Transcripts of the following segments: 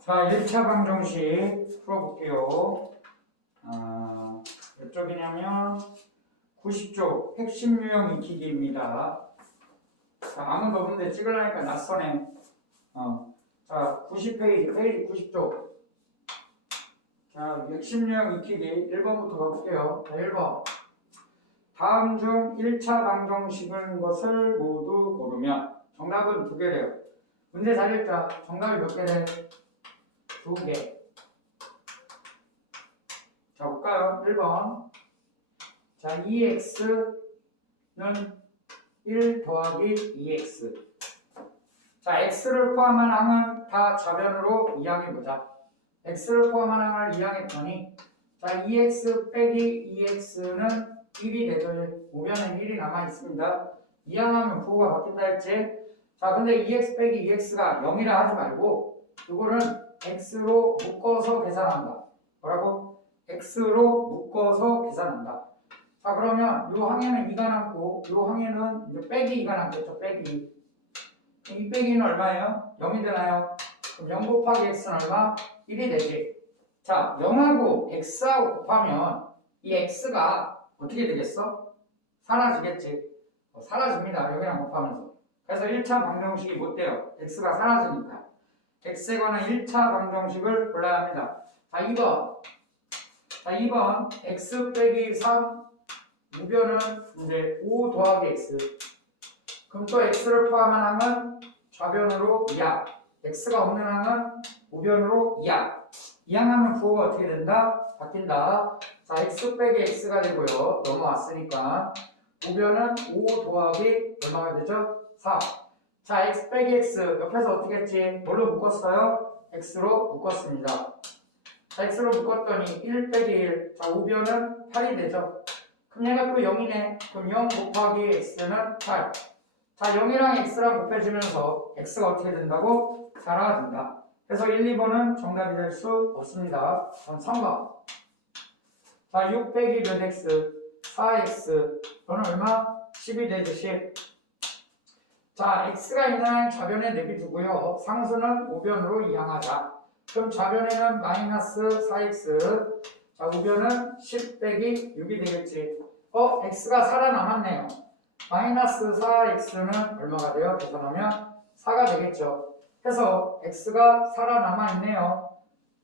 자, 1차 방정식 풀어볼게요. 몇 쪽이냐면 90쪽 핵심 유형 익히기입니다. 자, 아무도 없는데 찍으려니까 낯서네. 자, 90페이지, 페이지 90쪽. 자, 핵심 유형 익히기 1번부터 가볼게요. 자, 1번. 다음 중 1차 방정식인 것을 모두 고르면 정답은 2개래요. 문제 잘 읽자. 정답이 몇 개래? 2개. 자, 볼까요? 1번. 자, 2x는 1 더하기 2x. 자, x를 포함한 항은 다 좌변으로 이항해보자. x를 포함한 항을 이항했더니, 자, 2x 빼기 2x는 1이 되죠. 우변에 1이 남아있습니다. 이항하면 부호가 바뀐다 했지? 자, 근데 2x 빼기 2x가 0이라 하지 말고, 이거는 x로 묶어서 계산한다. 뭐라고? x로 묶어서 계산한다. 자, 그러면 이 항에는 2가 남고 이 항에는 이제 빼기 2가 남겠죠. 빼기 2 빼기는 얼마예요? 0이 되나요? 그럼 0 곱하기 x는 얼마? 1이 되지. 자, 0하고 x하고 곱하면 이 x가 어떻게 되겠어? 사라지겠지. 사라집니다. 여기랑 곱하면서. 그래서 1차 방정식이 못 돼요. x가 사라지니까. x에 관한 1차 방정식을 골라야 합니다. 자, 2번. 자, 2번. x 빼기 3 우변은 이제 5 더하기 x. 그럼 또 x를 포함한 항은 좌변으로 2항. x가 없는 항은 우변으로 2항. 2항하면 부호가 어떻게 된다? 바뀐다. 자, x 빼기 x가 되고요. 넘어왔으니까. 우변은 5 더하기 얼마가 되죠? 4. 자, x 빼기 x 옆에서 어떻게 했지? 뭘로 묶었어요? x로 묶었습니다. 자, x로 묶었더니 1 빼기 1. 자, 우변은 8이 되죠. 그럼 얘가 또 0이네. 그럼 0 곱하기 x는 8. 자, 0이랑 x랑 곱해지면서 x가 어떻게 된다고? 사라진다. 그래서 1, 2번은 정답이 될 수 없습니다. 그럼 3번. 자, 6 빼기 몇 x? 4x. 그건 얼마? 10이 되죠. 10. 자, x가 있는 좌변에 내비두고요. 상수는 우변으로 이항하자. 그럼 좌변에는 마이너스 4x. 자, 우변은 10 빼기 6이 되겠지. x가 살아남았네요. 마이너스 4x는 얼마가 돼요? 계산하면 4가 되겠죠. 해서 x가 살아남아 있네요.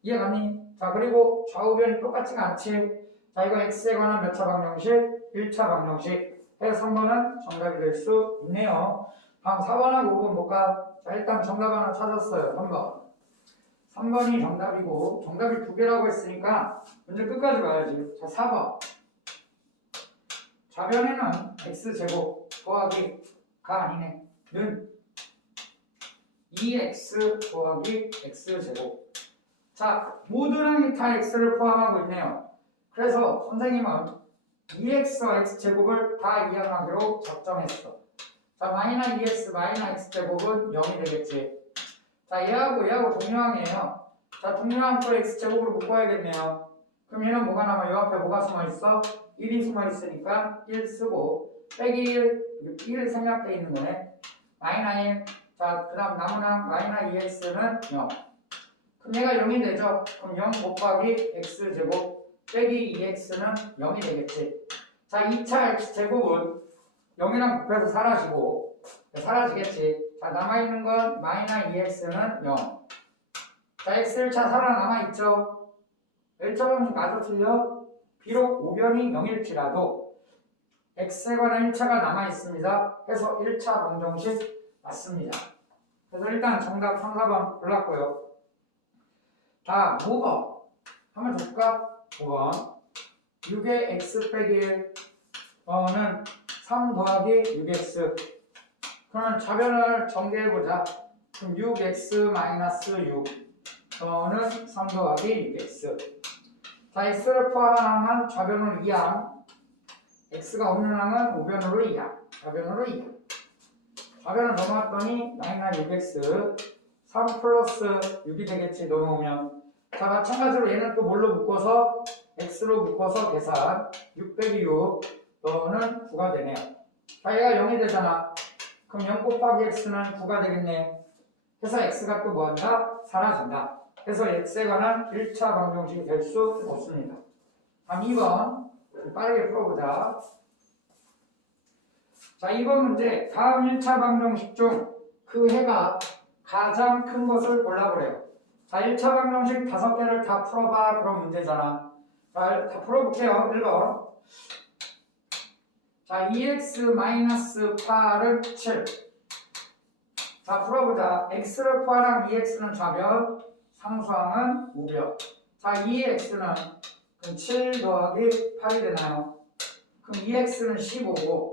이해가니? 자, 그리고 좌우변이 똑같지가 않지. 자, 이거 x에 관한 몇 차 방정식? 1차 방정식. 해서 3번은 정답이 될 수 있네요. 다음 4번하고 5번 볼까? 자, 일단 정답 하나 찾았어요. 3번. 3번이 정답이고 정답이 2개라고 했으니까 문제 끝까지 봐야지. 자, 4번. 좌변에는 x제곱 더하기가 아니네. 는 2x 더하기 x제곱. 자, 모든 항이 다 x를 포함하고 있네요. 그래서 선생님은 2x와 x제곱을 다 이항하기로 작정했어. 자, 마이너스 2x 마이너스 x제곱은 0이 되겠지. 자, 얘하고 동료항이에요. 자, 동료항 또 x제곱으로 묶어야겠네요. 그럼 얘는 뭐가 남아? 요 앞에 뭐가 숨어있어? 1이 숨어있으니까 1 쓰고 빼기 1 생략되어 있는 거네. 마이너스 1. 자, 그 다음 남은 항 마이너스 2x는 0. 그럼 얘가 0이 되죠? 그럼 0 곱하기 x제곱 빼기 2x는 0이 되겠지. 자, 2차 x제곱은 0이랑 곱해서 사라지겠지. 자, 남아있는 건 마이너스 2x는 0. 자, x 1차 살아남아있죠? 1차 방식 맞아 틀려? 비록 우변이 0일지라도 x에 관한 1차가 남아있습니다. 해서 1차 방정식 맞습니다. 그래서 일단 정답 3, 4번 골랐고요. 다음 5번 한번 볼까? 5번 6의 x 빼기 1는 3 더하기 6x. 그러면 좌변을 전개해보자. 그럼 6x 마이너스 6 는 3 더하기 6x. 자, x를 포함한 항은 좌변으로 2항, x가 없는 항은 우변으로 2항, 좌변으로 2항. 좌변을 넘어왔더니 마이너스 6x 3 플러스 6이 되겠지. 넘어오면. 자, 마찬가지로 얘는 또 뭘로 묶어서? x로 묶어서 계산. 6 빼기 6 너는 9가 되네요. 자, 얘가 0이 되잖아. 그럼 0 곱하기 x는 9가 되겠네. 그래서 x가 또 뭐한다? 사라진다. 그래서 x에 관한 1차 방정식이 될 수 없습니다. 다음 2번 빠르게 풀어보자. 자, 2번 문제. 다음 1차 방정식 중 그 해가 가장 큰 것을 골라보래요. 자, 1차 방정식 5개를 다 풀어봐. 그런 문제잖아. 자, 다 풀어볼게요. 1번. 자, 2x-8은 7. 자, 풀어보자. x를 포함한 2x는 좌변, 상수항은 우변. 자, 2x는 그럼 7 더하기 8이 되나요? 그럼 2x는 15고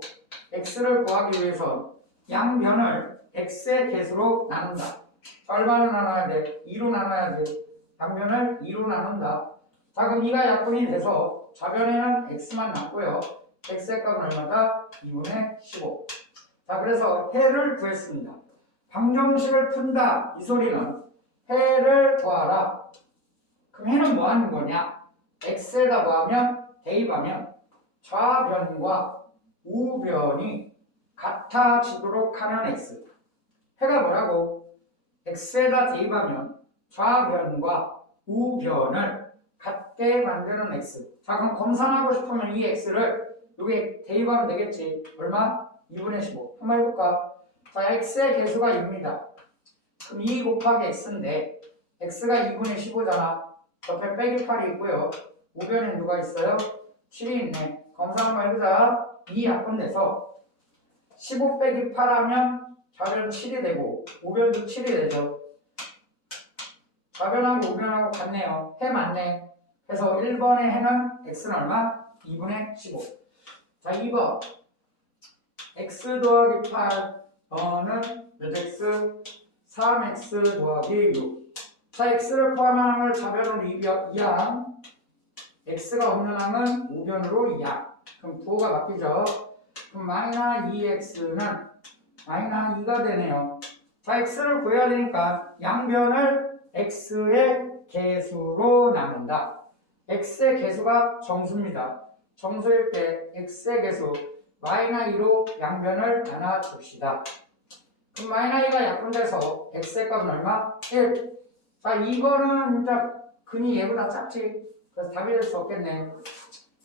x를 구하기 위해서 양변을 x의 개수로 나눈다. 얼마로 나눠야 돼? 2로 나눠야지. 양변을 2로 나눈다. 자, 그럼 2가 약분이 돼서 좌변에는 x만 남고요. x의 값은 얼마다? 2분의 15. 자, 그래서 해를 구했습니다. 방정식을 푼다. 이 소리는 해를 구하라. 그럼 해는 뭐 하는 거냐? x에다 뭐하면? 대입하면 좌변과 우변이 같아지도록 하는 x. 해가 뭐라고? x에다 대입하면 좌변과 우변을 같게 만드는 x. 자, 그럼 검산하고 싶으면 이 x를 여기에 대입하면 되겠지. 얼마? 2분의 15. 한번 해볼까? 자, x의 개수가 2입니다. 그럼 2 곱하기 x인데 x가 2분의 15잖아. 옆에 빼기 8이 있고요. 우변에 누가 있어요? 7이 있네. 검사 한번 해보자. 2 약분돼서 15 빼기 8 하면 좌변 7이 되고 우변도 7이 되죠. 좌변하고 우변하고 같네요. 해 맞네. 그래서 1번의 해는 x는 얼마? 2분의 15. 자, 2번 x 더하기 8는 몇 x? 3x 더하기 6. 자, x를 포함한 항을 좌변으로 이항, x가 없는 항은 우변으로 이항. 그럼 부호가 바뀌죠. 그럼 마이너스 2x는 마이너스 2가 되네요. 자, x를 구해야 되니까 양변을 x의 개수로 나눈다. x의 개수가 정수입니다. 정수일 때 x의 개수 마이너스 2로 양변을 나눠줍시다. 그럼 마이너스 2가 약분돼서 x의 값은 얼마? 1. 자, 이거는 진짜 근이 얘보다 작지. 그래서 답이 될 수 없겠네.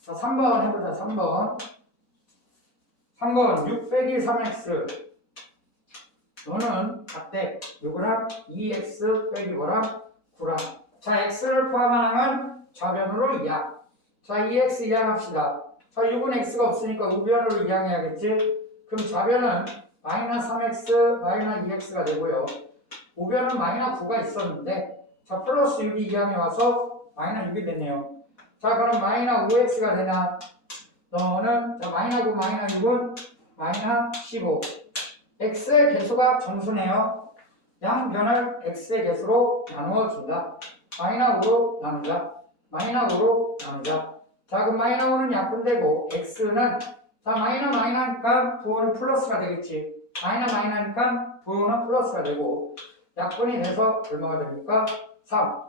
자, 3번 해보자. 3번 6 빼기 3x 너는 같대. 누구랑? 2x 빼기 뭐랑? 9랑. 자, x를 포함한 항은 좌변으로 이항. 자, 2x 이항합시다. 자, 6은 x가 없으니까 우변으로 이항해야겠지. 그럼 좌변은 마이너스 3x 마이너스 2x가 되고요. 우변은 마이너스 9가 있었는데 자, 플러스 6이 이항에 와서 마이너스 6이 됐네요. 자, 그럼 마이너스 5x가 되나? 너는 자, 마이너스 9 마이너스 6은 마이너스 15. x의 개수가 정수네요. 양변을 x의 개수로 나누어 준다. 마이너스 5로 나누자. 마이너스 5로 나누자. 자, 그럼 마이너스 5는 약분되고 x는 자, 마이너스니까 부호는 플러스가 되겠지. 마이너스니까 부호는 플러스가 되고 약분이 돼서 얼마가 됩니까? 3.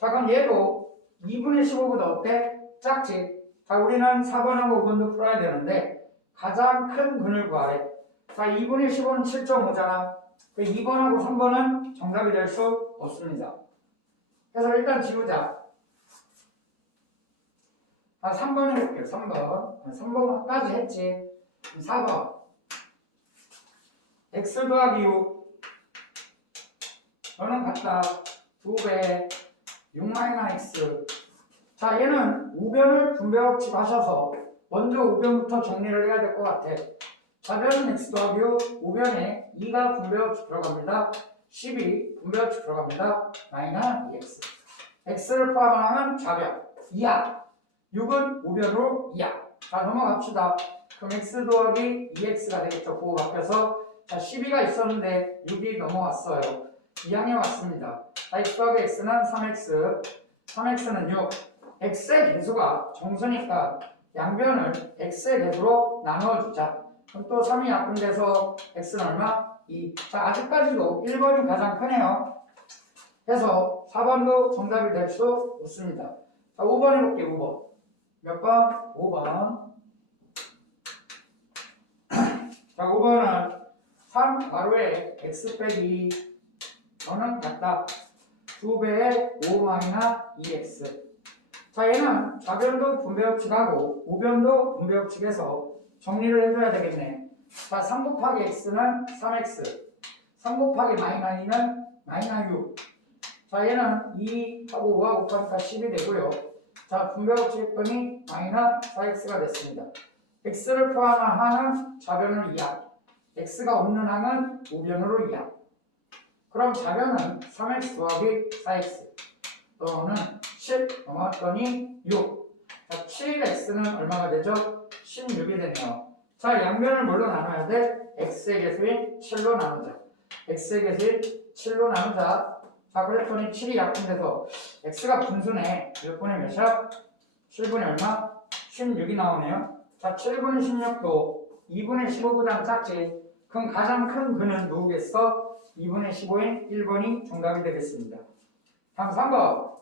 자, 그럼 얘도 2분의 15보다 어때? 작지. 자, 우리는 4번하고 5번도 풀어야 되는데 가장 큰 근을 구하래. 자, 2분의 15는 7.5잖아. 2번하고 3번은 정답이 될 수 없습니다. 그래서 일단 지우자. 3번 해볼게요. 3번까지 했지. 4번 x 더하기 6 너는 같다. 2배 6-x. 자, 얘는 우변을 분배법칙 하셔서 먼저 우변부터 정리를 해야 될 것 같아. 좌변은 x 더하기 6, 우변에 2가 분배법칙 들어갑니다. 12 분배법칙 들어갑니다. 마이너스 2x. x를 포함하면 좌변 2야. 6은 우변으로 2야. 자, 넘어갑시다. 그럼 x 더하기 2x가 되겠죠. 부호 바뀌어서 자, 12가 있었는데 6이 넘어왔어요. 2항에 왔습니다. 자, x 더하기 x는 3x, 3x는 6. x의 개수가 정수니까 양변을 x의 개수로 나누어주자. 그럼 또 3이 약분돼서 x는 얼마? 2. 자, 아직까지도 1번이 가장 크네요. 그래서 4번도 정답이 될 수 없습니다. 자, 5번 해볼게요. 5번. 몇 번? 5번. 자, 5번은 3 가로에 x 빼기 너는 같다. 2배의 5-2x. 자, 얘는 좌변도 분배법칙하고 우변도 분배법칙에서 정리를 해줘야 되겠네. 자, 3 곱하기 x는 3x, 3 곱하기 마이너스 2는 -6. 자, 얘는 2하고 5하고 곱하니까 10이 되고요. 자, 분배법칙 했더니 마이너스 4x가 됐습니다. x를 포함한 항은 좌변으로 2항, x가 없는 항은 우변으로 2항. 그럼 좌변은 3x 더하기 4x 또는 10 넘어갔더니 6. 자, 7x는 얼마가 되죠? 16이 되네요. 자, 양변을 뭘로 나눠야 돼? x의 개수인 7로 나누자. x의 개수인 7로 나누자. 자, 그랬더니 7이 약분돼서 x가 분수네. 6분의 몇이야? 7분의 얼마? 16이 나오네요. 자, 7분의 16도 2분의 15보다는 작지. 그럼 가장 큰 근은 누구겠어? 2분의 15인 1번이 정답이 되겠습니다. 다음 3번.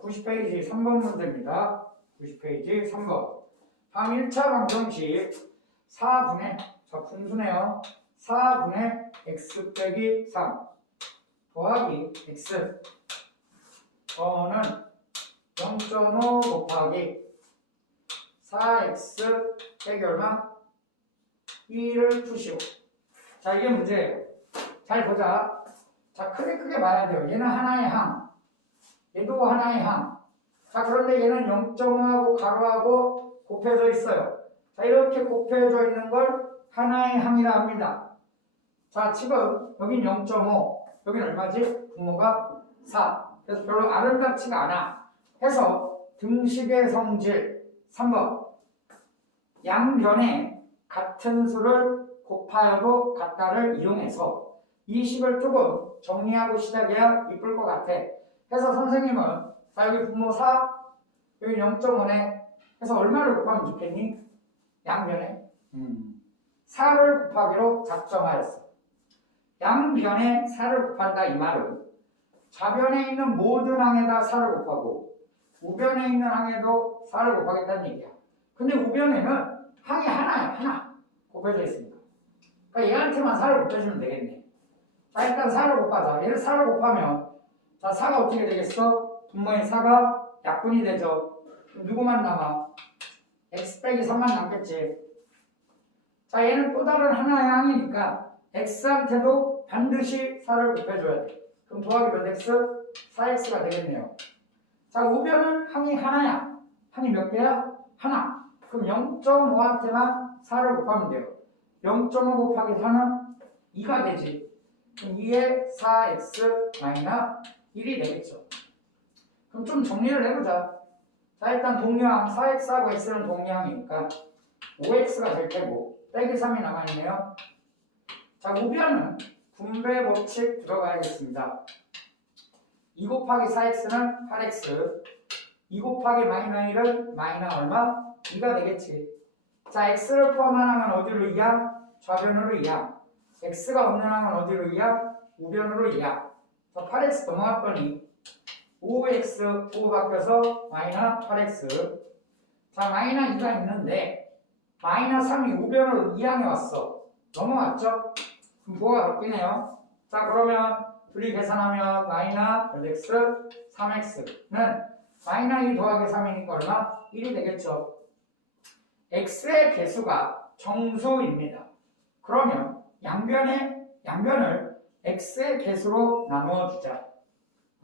90페이지 3번 문제입니다. 90페이지 3번. 다음 1차 방정식 4분의, 자, 분수네요. 4분의 x 빼기 3 더하기 x 어는 0.5 곱하기 4x 빼기 얼마? 2를 푸시오. 자, 이게 문제예요. 잘 보자. 자, 크게 봐야 돼요. 얘는 하나의 항, 얘도 하나의 항. 자, 그런데 얘는 0.5하고 가로하고 곱해져 있어요. 자, 이렇게 곱해져 있는 걸 하나의 항이라 합니다. 자, 지금 여긴 0.5, 여긴 얼마지? 분모가 4. 그래서 별로 아름답지가 않아. 해서 등식의 성질 3번. 양변에 같은 수를 곱하여도 같다를 이용해서 이 식을 조금 정리하고 시작해야 이쁠 것 같아. 해서 선생님은 자, 여기 분모 4, 여기 0.5네. 해서 얼마를 곱하면 좋겠니? 양변에 4를 곱하기로 작정하였어. 양변에 4를 곱한다 이 말은 좌변에 있는 모든 항에다 4를 곱하고 우변에 있는 항에도 4를 곱하겠다는 얘기야. 근데 우변에는 항이 하나야. 하나 곱해져 있으니까. 그러니까 얘한테만 4를 곱해주면 되겠네. 자, 일단 4를 곱하자. 얘를 4를 곱하면 자, 4가 어떻게 되겠어? 분모의 4가 약분이 되죠. 누구만 남아? x 빼기 3만 남겠지. 자, 얘는 또 다른 하나의 항이니까 x한테도 반드시 4를 곱해줘야 돼. 그럼 더하기 몇 x? 4x가 되겠네요. 자, 우변은 항이 하나야. 항이 몇 개야? 하나. 그럼 0.5한테만 4를 곱하면 돼요. 0.5 곱하기 4는 2가 되지. 그럼 2에 4x 마이너스 1이 되겠죠. 그럼 좀 정리를 해보자. 자, 일단 동류항 4x하고 x는 동류항이니까 5x가 될 테고 빼기 3이 남아있네요. 자, 우변은 분배 법칙 들어가야겠습니다. 2 곱하기 4x는 8x, 2 곱하기 마이너스 1은 마이너스 얼마? 2가 되겠지. 자, x를 포함한 항은 어디로 이항? 좌변으로 이항. x가 없는 항은 어디로 이항? 우변으로 이항. 자, 8x 넘어갔더니 5x 5 바뀌어서 마이너스 8x. 자, 마이너스 2가 있는데 마이너스 3이 우변으로 이항에 왔어. 넘어갔죠? 그럼 뭐가 바뀌네요? 자, 그러면 둘이 계산하면 마이너스 x 3x는 마이너스 2 더하기 3이니까 얼마? 1이 되겠죠. x의 개수가 정수입니다. 그러면 양변을 x의 개수로 나누어 주자.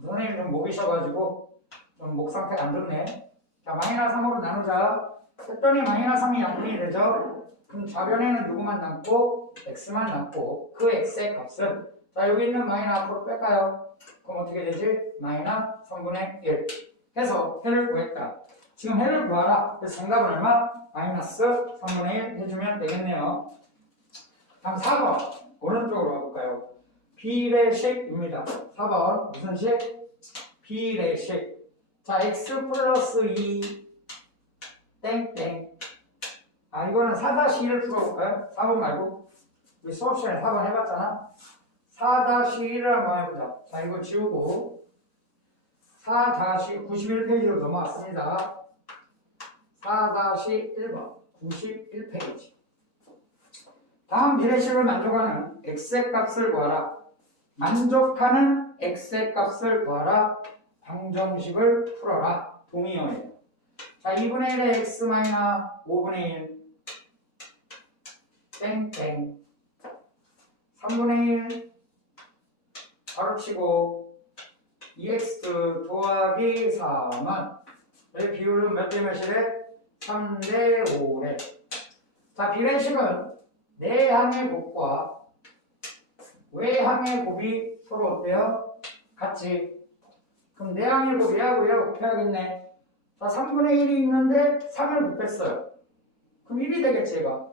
선생님 좀 목이 쉬어가지고 좀 목 상태가 안 좋네. 자, 마이너스 3으로 나누자. 했더니 마이너스 3이 약분이 되죠. 그럼 좌변에는 누구만 남고 x만 남고 그 x의 값은 자, 여기 있는 마이너스 앞으로 뺄까요? 그럼 어떻게 되지? 마이너스 3분의 1 해서 해를 구했다. 지금 해를 구하라. 그래서 정답은 얼마? 마이너스 3분의 1 해주면 되겠네요. 다음 4번 오른쪽으로 가볼까요? 비례식입니다. 4번 무슨 식? 비례식. 자, x 플러스 2 땡땡. 아, 이거는 4-1을 풀어볼까요? 4번 말고 우리 수업 시간에 4번 해봤잖아. 4-1을 한번 해보자. 자, 이거 지우고 4-91페이지로 넘어왔습니다. 4-1번 91페이지. 다음 비례식을 만족하는 x의 값을 구하라. 만족하는 x의 값을 구하라. 방정식을 풀어라. 동의어예요. 자, 2분의 1의 x 마이너스 5분의 1 땡땡 3분의 1 바로치고 2x 더하기 3은 이 비율은 몇 대 몇이래? 3대 5래. 자, 비례식은 내항의 곱과 외항의 곱이 서로 어때요? 같지. 그럼 내항의 곱 얘하고 얘하고 곱해야겠네. 자, 3분의 1이 있는데 3을 곱했어요. 그럼 1이 되겠지 얘가.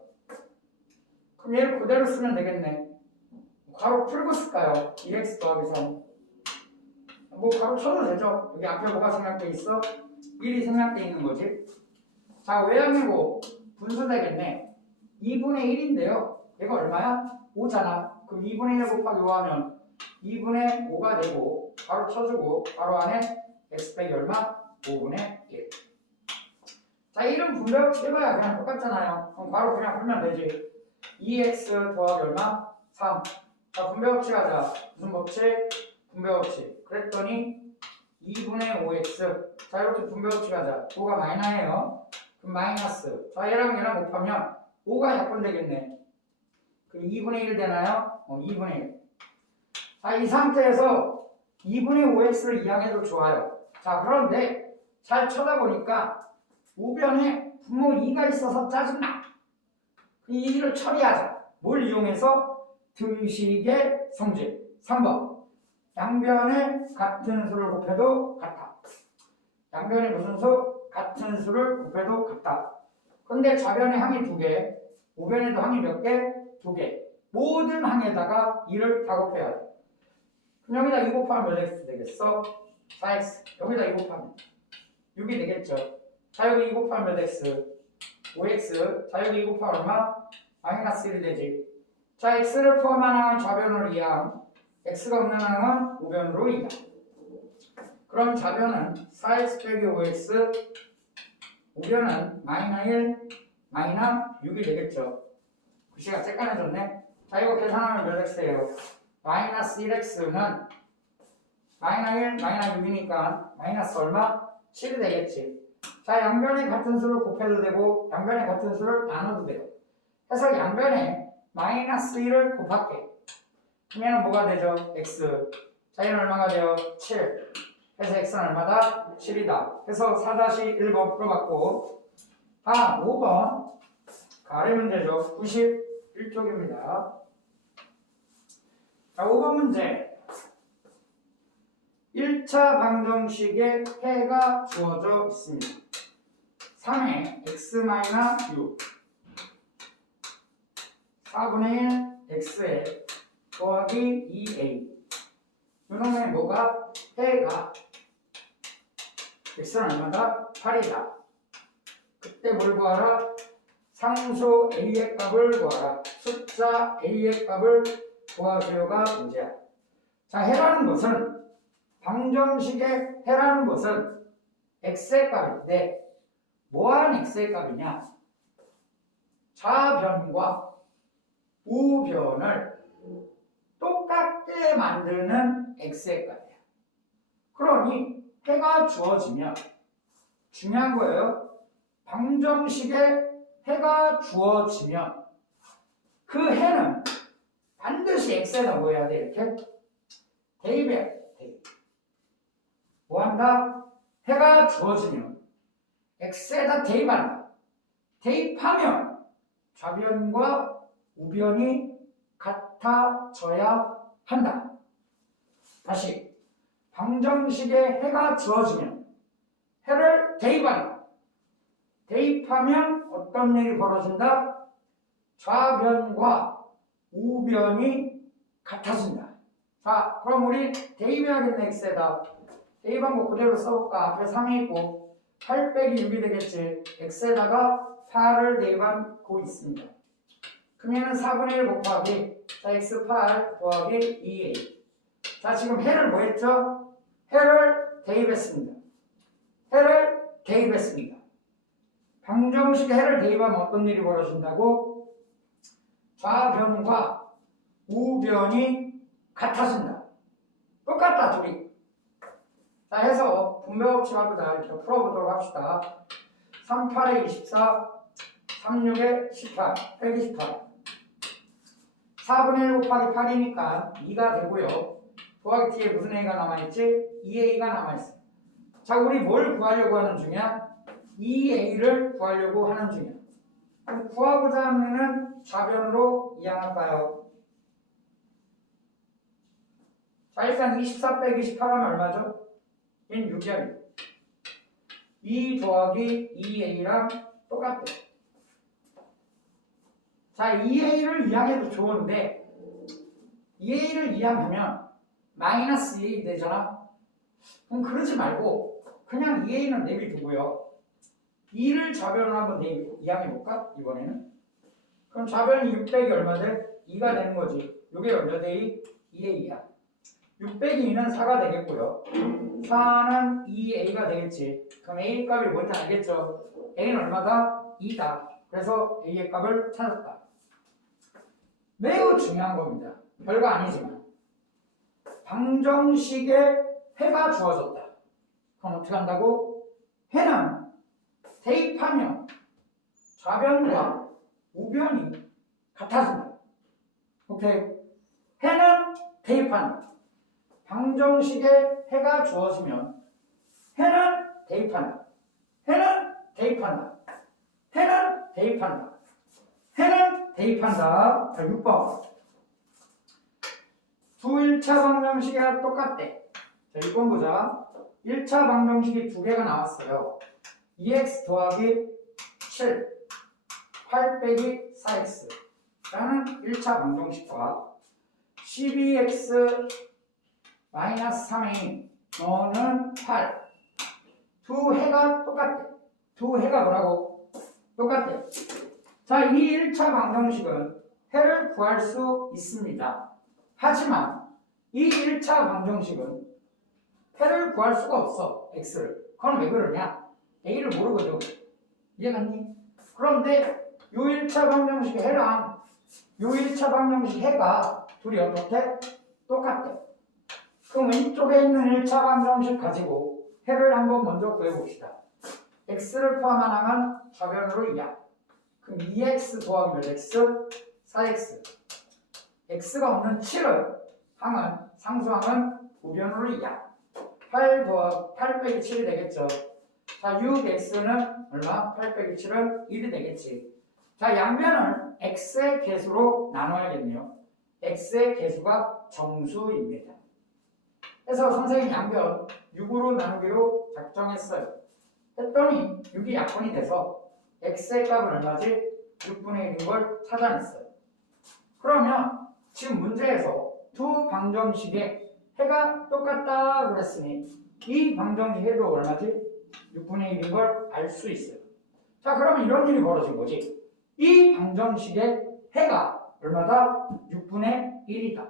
그럼 얘를 그대로 쓰면 되겠네. 괄호 풀고 쓸까요? 2x 더하기 3. 뭐 괄호 쳐도 되죠. 여기 앞에 뭐가 생략돼 있어? 1이 생략돼 있는 거지. 자, 외항의 곱 분수 되겠네. 2분의 1인데요. 얘가 얼마야? 5잖아. 그럼 2분의 1 곱하기 5 하면 2분의 5가 되고 바로 쳐주고 바로 안에 x 빼기 얼마? 5분의 1. 자, 이름 분배법 해봐야 그냥 똑같잖아요. 그럼 바로 그냥 풀면 되지. 2x 더하기 얼마? 3. 자, 분배법칙 하자. 무슨 법칙? 분배법칙. 그랬더니 2분의 5x. 자, 이렇게 분배법칙 하자. 5가 마이너예요. 그럼 마이너스. 자, 얘랑 얘랑 곱하면 5가 약분 되겠네. 그럼 2분의 1 되나요? 2분의 1. 자, 이 상태에서 2분의 5x를 이항해도 좋아요. 자, 그런데 잘 쳐다보니까 우변에 분모 2가 있어서 짜증나. 이 2를 처리하자. 뭘 이용해서? 등식의 성질. 3번. 양변에 같은 수를 곱해도 같다. 양변에 무슨 수? 같은 수를 곱해도 같다. 근데 좌변에 항이 2개, 우변에도 항이 몇 개? 2개. 모든 항에다가 2를 다 곱해야 돼. 그럼 여기다 2 곱하면 몇 x 되겠어? 4x. 여기다 2 곱하면 6이 되겠죠. 자, 여기 2 곱하면 몇 x? 5x. 자, 여기 2 곱하면 얼마? 마이너스 1이 되지. 자, x를 포함한 항은 좌변으로 이항, x가 없는 항은 우변으로 이항. 그럼 좌변은 4x 빼기 5x, 우변은 마이너스 1, 마이너스 6이 되겠죠. 글씨가 쬐깐해졌네. 자, 이거 계산하면 몇 x예요? 마이너스 1x는 마이너스 1, 마이너스 6이니까 마이너스 얼마? 7이 되겠지. 자, 양변에 같은 수를 곱해도 되고 양변에 같은 수를 나눠도 돼요. 그래서 양변에 마이너스 1을 곱할게. 그러면 뭐가 되죠? x. 자, 얘는 얼마가 돼요? 7. 그래서 x는 얼마다? 7이다. 그래서 4-1번 풀어봤고, 다음 5번 가래 문제죠. 91쪽입니다. 자, 5번 문제. 1차 방정식에 해가 주어져 있습니다. 3의 x-6 4분의 1 x에 더하기 2a. 이놈의 뭐가? 해가 x는 얼마다? 8이다. 그때 뭘 구하라? 상수 a의 값을 구하라. 숫자 a의 값을 구하세요가 문제야. 자, 해라는 것은 방정식의 해라는 것은 x의 값인데 뭐한 x의 값이냐? 좌변과 우변을 똑같게 만드는 x의 값이야. 그러니 해가 주어지면 중요한 거예요. 방정식에 해가 주어지면 그 해는 반드시 x에다 뭐 해야 돼? 이렇게 대입해야 돼. 대입. 뭐 한다? 해가 주어지면 x에다 대입한다. 대입하면 좌변과 우변이 같아져야 한다. 다시 방정식에 해가 주어지면 해를 대입한다. 대입하면 어떤 일이 벌어진다? 좌변과 우변이 같아진다. 자, 그럼 우리 대입해야겠네. x에다 대입한 거 그대로 써볼까? 앞에 3이 있고 8 빼기 6이 되겠지. x에다가 8을 대입하고 있습니다. 그러면 4분의 1 곱하기 자, x8 더하기 2a. 자, 지금 해를 뭐 했죠? 해를 대입했습니다. 해를 대입했습니다. 방정식에 해를 대입하면 어떤 일이 벌어진다고? 좌변과 우변이 같아진다. 해라 둘이. 자 해서 분배 법칙하고 다 이렇게 풀어보도록 합시다. 3, 8에 24, 3, 6에 18, 128. 4분의 1 곱하기 8이니까 2가 되고요. 더하기 뒤에 무슨 a가 남아있지? 2a가 남아있어요. 자, 우리 뭘 구하려고 하는 중이야? 2a를 구하려고 하는 중이야. 그럼 구하고자 하는 애는 좌변으로 이항할까요? 자, 일단 24 빼기 18 하면 얼마죠? 얘는 6이야. 2 더하기 2a랑 똑같아. 자, 2a를 이항해도 좋은데 2a를 이항하면 마이너스 2a 되잖아. 그럼 그러지 말고 그냥 2a는 내비두고요. 2를 좌변으로 한번 이항해볼까? 이번에는. 그럼 좌변이 6 빼기 얼마 돼? 2가 되는 거지. 이게 몇 a? 2a야. 6 빼기 2는 4가 되겠고요. 4는 2a가 되겠지. 그럼 a 값이 뭔지 알겠죠? a는 얼마다? 2다. 그래서 a의 값을 찾았다. 매우 중요한 겁니다. 별거 아니지만 방정식에 해가 주어졌다. 그럼 어떻게 한다고? 해는 대입하면 좌변과 우변이 같아진다. 오케이. 해는 대입한다. 방정식에 해가 주어지면 해는 대입한다. 해는 대입한다. 해는 대입한다. 해는 대입한다. 자, 6번. 두 1차 방정식이 똑같대. 자, 6번 보자. 1차 방정식이 두 개가 나왔어요. 2x 더하기 7, 8 빼기 4x 라는 1차 방정식과 12x 마이너스 3a 너는 8. 두 해가 똑같대. 두 해가 뭐라고? 똑같대. 자, 이 1차 방정식은 해를 구할 수 있습니다. 하지만 이 1차 방정식은 해를 구할 수가 없어. x를. 그럼 왜 그러냐? a를 모르거든. 이해갔니? 그런데 이 1차 방정식의 해랑 이 1차 방정식 해가 둘이 어떻게? 똑같대. 그럼 왼쪽에 있는 1차 방정식 가지고 해를 한번 먼저 구해봅시다. x를 포함한 좌변으로 2야. 그럼 2x 더하기 몇 x? 4x. x가 없는 7을 항은 상수항은 우변으로 2야. 8 빼기 7이 되겠죠. 자, 6x는 얼마? 8 빼기 7은 1이 되겠지. 자, 양변을 x의 개수로 나눠야겠네요. x의 개수가 정수입니다. 그래서 선생님 양변 6으로 나누기로 작정했어요. 했더니 6이 약분이 돼서 x의 값은 얼마지? 6분의 1인 걸 찾아냈어요. 그러면 지금 문제에서 두 방정식의 해가 똑같다 그랬으니 이 방정식 해도 얼마지? 6분의 1인 걸 알 수 있어요. 자, 그러면 이런 일이 벌어진 거지. 이 방정식의 해가 얼마다? 6분의 1이다.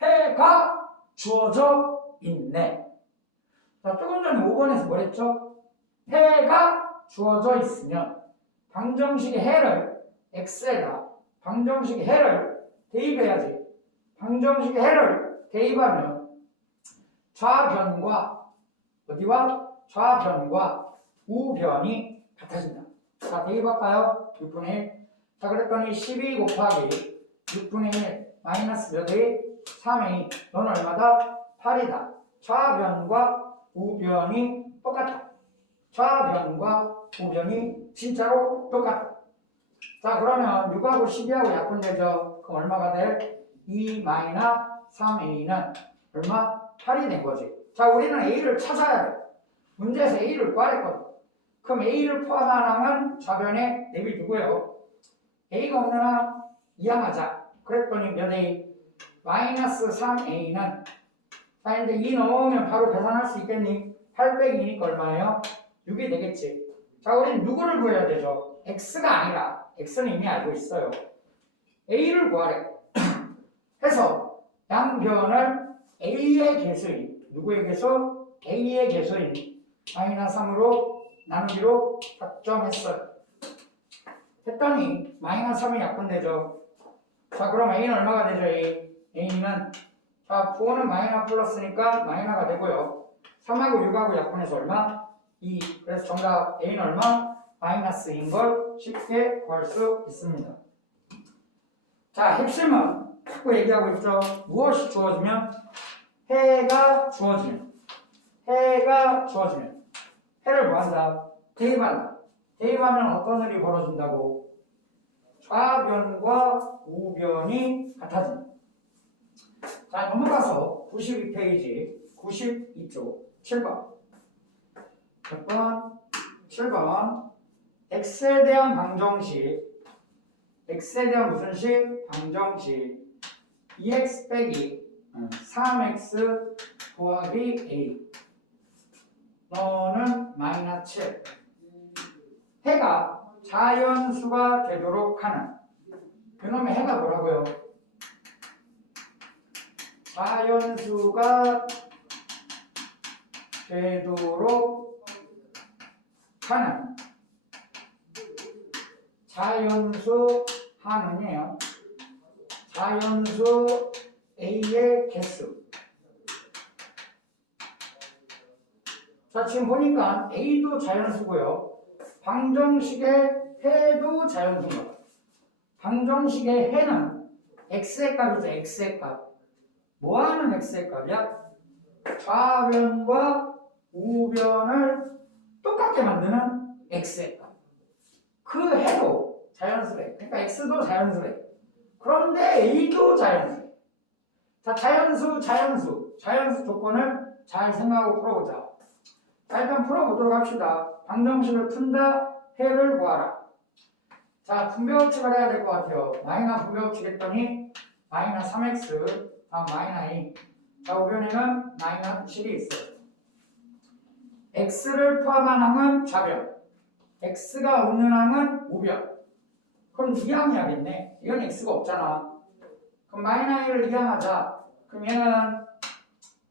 해가 주어져 있네. 자, 조금 전에 5번에서 뭘 했죠? 해가 주어져 있으면 방정식의 해를 x에다 방정식의 해를 대입해야지. 방정식의 해를 대입하면 좌변과 어디와? 좌변과 우변이 같아진다. 자, 대입할까요? 6분의 1. 자, 그랬더니 12 곱하기 6분의 1 마이너스 몇 에? 3에 너는 얼마다? 8이다. 좌변과 우변이 똑같다. 좌변과 우변이 진짜로 똑같다. 자, 그러면 6하고 12하고 약분되죠. 그럼 얼마가 돼? 2 마이너스 3a는 얼마? 8이 된 거지. 자, 우리는 a를 찾아야 돼. 문제에서 a를 구하랬거든. 그럼 a를 포함한 항은 좌변에 내비두고요. a가 없는 항 이항하자. 그랬더니 몇 a? 마이너스 3a는 자, 근데 2 넣으면 바로 계산할 수 있겠니? 8 빼기 2니까 얼마예요? 6이 되겠지. 자, 우리는 누구를 구해야 되죠? x가 아니라 x는 이미 알고 있어요. a를 구하래. 해서 양변을 a의 개수인 누구의 개수? a의 개수인 마이너스 3으로 나누기로 작정했어요. 했더니 마이너스 3이 약분되죠. 자, 그럼 a는 얼마가 되죠? a는 자, 9는 마이너 플러스니까 마이너가 되고요. 3하고 6하고 약분해서 얼마? 2. 그래서 정답 A는 얼마? 마이너스인 걸 쉽게 구할 수 있습니다. 자, 핵심은 자꾸 얘기하고 있죠. 무엇이 주어지면? 해가 주어지면. 해가 주어지면. 해를 뭐한다? 대입한다. 대입하면 어떤 일이 벌어진다고? 좌변과 우변이 같아진다. 자, 넘어가서 92페이지 92쪽 7번. 몇 번? 7번. x에 대한 방정식. x에 대한 무슨 식? 방정식. 2x 빼기 3x 더하기 a. 너는 마이너스 7. 해가 자연수가 되도록 하는. 그놈의 해가 뭐라고요? 자연수가 되도록 하는. 자연수 하는이에요. 자연수 A의 개수. 자, 지금 보니까 A도 자연수고요. 방정식의 해도 자연수입니다. 방정식의 해는 x의 값이죠. x의 값. 뭐하는 x의 값이야? 좌변과 우변을 똑같게 만드는 x의 값. 그 해도 자연수래. 그러니까 x도 자연수래. 그런데 a도 자연수래. 자, 자연수 조건을 잘 생각하고 풀어보자. 자, 일단 풀어보도록 합시다. 방정식을 푼다, 해를 구하라. 자, 분배법칙을 해야 될 것 같아요. 마이너 분배법칙 했더니 마이너 3x 다음 마이너 2. 자, 우변에는 마이너 7이 있어요. x를 포함한 항은 좌변, x가 없는 항은 우변. 그럼 이항해야겠네. 이건 x가 없잖아. 그럼 마이너 1을 이항하자. 그럼 얘는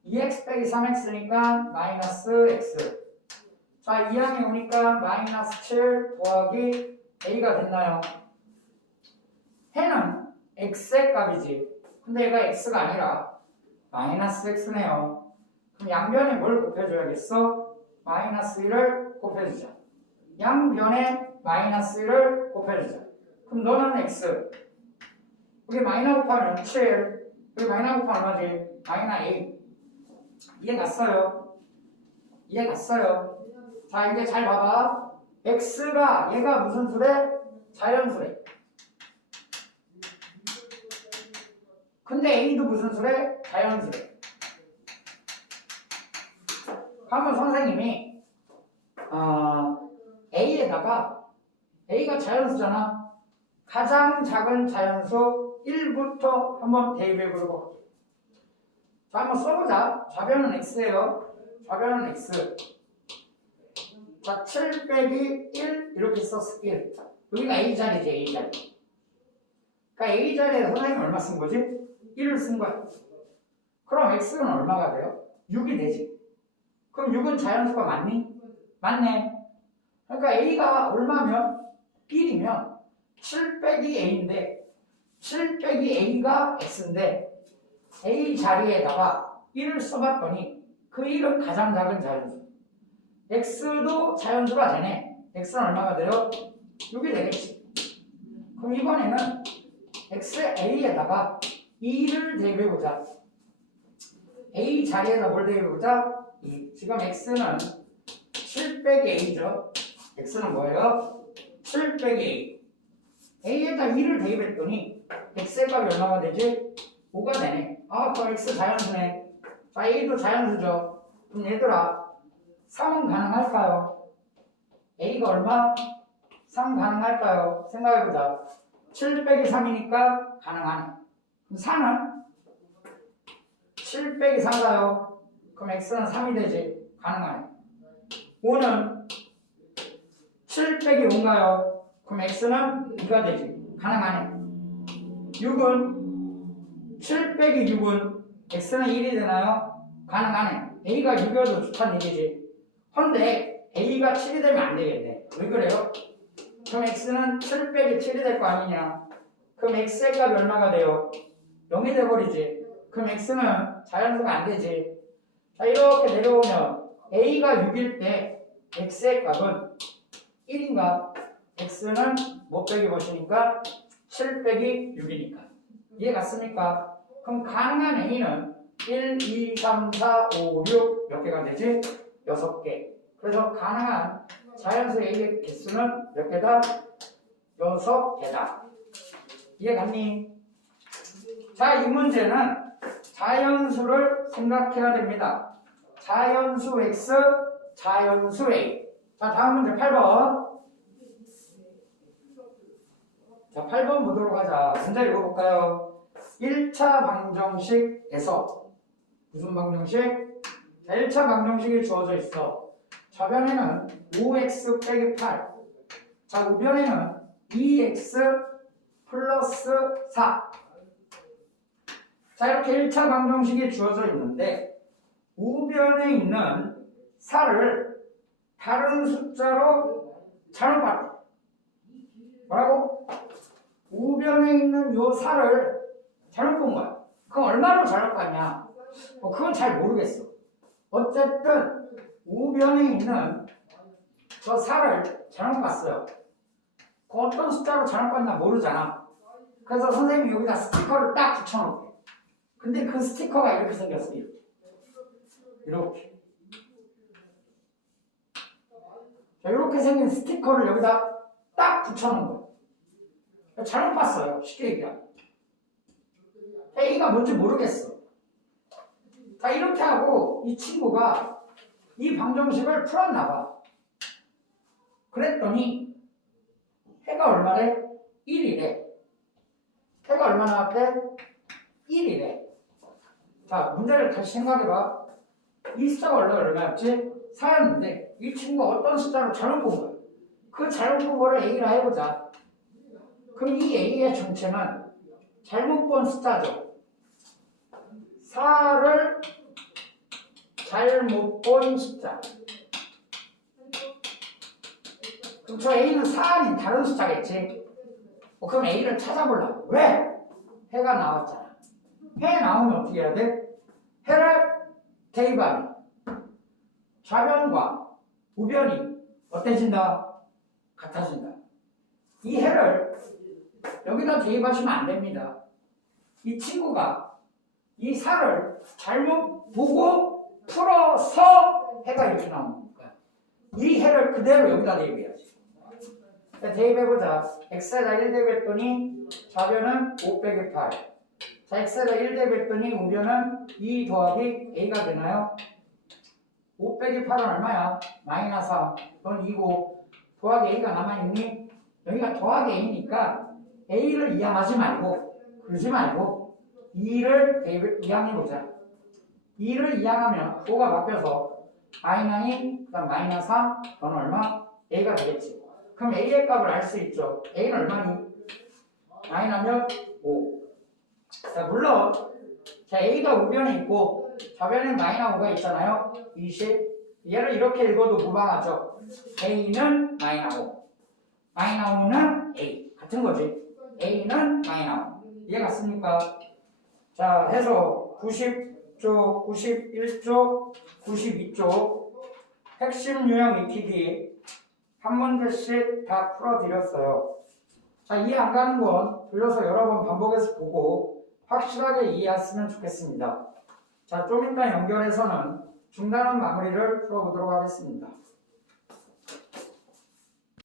2x 빼기 3x니까 마이너스 x. 자, 이항에 오니까 마이너스 7 더하기 a가 됐나요? 해는 x의 값이지. 근데 얘가 x가 아니라 마이너스 x네요. 그럼 양변에 뭘 곱해줘야겠어? 마이너스 1을 곱해주자. 양변에 마이너스 1을 곱해주자. 그럼 너는 x. 우리 마이너 곱하면 7. 우리 마이너 곱하면 얼마지? 마이너 8. 이해 갔어요? 이해 갔어요? 자, 이제 잘 봐봐. x가 얘가 무슨 수래? 자연수래. 근데 a도 무슨 수래? 자연수래. 그러면 선생님이 a에다가 a가 자연수잖아. 가장 작은 자연수 1부터 한번 대입해 보려고 할게요. 자, 한번 써보자. 좌변은 x예요. 좌변은 x. 자, 7 빼기 1 이렇게 썼어. 1. 여기가 a자리지, a자리. 그러니까 a자리에 선생님이 얼마 쓴 거지? 1을 쓴 거야. 그럼 x는 얼마가 돼요? 6이 되지. 그럼 6은 자연수가 맞니? 맞네. 그러니까 a가 얼마면? 1이면 7 빼기 a인데 7 빼기 a가 x인데 a 자리에다가 1을 써봤더니 그 1은 가장 작은 자연수. x도 자연수가 되네. x는 얼마가 돼요? 6이 되겠지. 그럼 이번에는 a에다가 2를 대입해보자. a 자리에다 뭘 대입해보자? 2. 지금 x는 7 빼기 a죠. x는 뭐예요? 7 빼기 a. a에다 2를 대입했더니 x의 값이 얼마가 되지? 5가 되네. 아, 그 x 자연수네. 자, a도 자연수죠. 그럼 얘들아, 3은 가능할까요? a가 얼마? 3 가능할까요? 생각해보자. 7 빼기 3이니까 가능하네. 그럼 4는? 7 빼기 4가요. 그럼 x는 3이 되지. 가능하네. 5는 7 빼기 5인가요? 그럼 x는 2가 되지. 가능하네. 6은 7 빼기 6은 x는 1이 되나요? 가능하네. a가 6이어도 좋다는 얘기지. 근데 a가 7이 되면 안 되겠네. 왜 그래요? 그럼 x는 7 빼기 7이 될 거 아니냐. 그럼 x의 값이 얼마가 돼요? 0이 돼버리지. 그럼 x는 자연수가 안 되지. 자, 이렇게 내려오면 a가 6일 때 x의 값은 1인가? x는 못 빼기 보시니까 7 빼기 6이니까. 이해 갔습니까? 그럼 가능한 a는 1, 2, 3, 4, 5, 6 몇 개가 되지? 6개. 그래서 가능한 자연수 a의 개수는 몇 개다? 6개다. 이해 갔니? 자, 이 문제는 자연수를 생각해야 됩니다. 자연수 x, 자연수 a. 자, 다음 문제 8번. 자, 8번 보도록 하자. 문제 읽어볼까요? 1차 방정식에서 무슨 방정식? 자, 1차 방정식이 주어져 있어. 좌변에는 5x 빼기 8. 자, 우변에는 2x 플러스 4. 자, 이렇게 1차 방정식이 주어져 있는데 우변에 있는 4를 다른 숫자로 잘못 봤대. 뭐라고? 우변에 있는 요 4를 잘못 본 거야. 그럼 얼마로 잘못 봤냐? 그건 잘 모르겠어. 어쨌든 우변에 있는 저 4를 잘못 봤어요. 그 어떤 숫자로 잘못 봤나 모르잖아. 그래서 선생님이 여기다 스티커를 딱 붙여놓을게. 근데 그 스티커가 이렇게 생겼어. 이렇게. 자, 이렇게 생긴 스티커를 여기다 딱 붙여놓은 거야. 잘못 봤어요. 쉽게 얘기하면. A가 뭔지 모르겠어. 자, 이렇게 하고 이 친구가 이 방정식을 풀었나 봐. 그랬더니 해가 얼마래? 1이래. 해가 얼마 나왔대? 1이래. 자, 문제를 다시 생각해봐. 이 숫자가 원래 얼마였지? 4였는데 이 친구가 어떤 숫자로 잘못 본 거야. 그 잘못 본 거를 A라 해보자. 그럼 이 A의 정체는 잘못 본 숫자죠. 4를 잘못 본 숫자. 그럼 저 A는 4 아닌 다른 숫자겠지. 그럼 A를 찾아보려고. 왜? 해가 나왔잖아. 해 나오면 어떻게 해야 돼? 해를 대입하면 좌변과 우변이 어때진다? 같아진다. 이 해를 여기다 대입하시면 안 됩니다. 이 친구가 이 4를 잘못 보고 풀어서 해가 이렇게 나오는 거야. 이 해를 그대로 여기다 대입해야지. 대입해보자. x에다 1 대입했더니 좌변은 5 빼기 8. 자, x에다 1 대입했더니 우변은 2 더하기 a가 되나요? 5 빼기 8은 얼마야? 마이너스 3. 그건 2고 더하기 a가 남아있니? 여기가 더하기 a니까 a를 이항하지 말고 그러지 말고 2를 이항해보자. 2를 이항하면 5가 바뀌어서 마이너스 2, 그 다음 마이너스 3, 그건 얼마? a가 되겠지. 그럼 a의 값을 알 수 있죠. a는 얼마니? 마이너스 5. 자, 물론 자, a가 우변에 있고 좌변에 마이너스 5가 있잖아요. 20. 얘를 이렇게 읽어도 무방하죠. a는 마이너스 5. 마이너스 5는 a. 같은 거지. a는 마이너스 5. 이해 갔습니까? 자, 해서 90쪽, 91쪽, 92쪽 핵심 유형 익히기 한 문제씩 다 풀어드렸어요. 자, 이해 안 가는 건 돌려서 여러 번 반복해서 보고 확실하게 이해했으면 좋겠습니다. 자, 좀 이따 연결해서는 중단원 마무리를 풀어보도록 하겠습니다.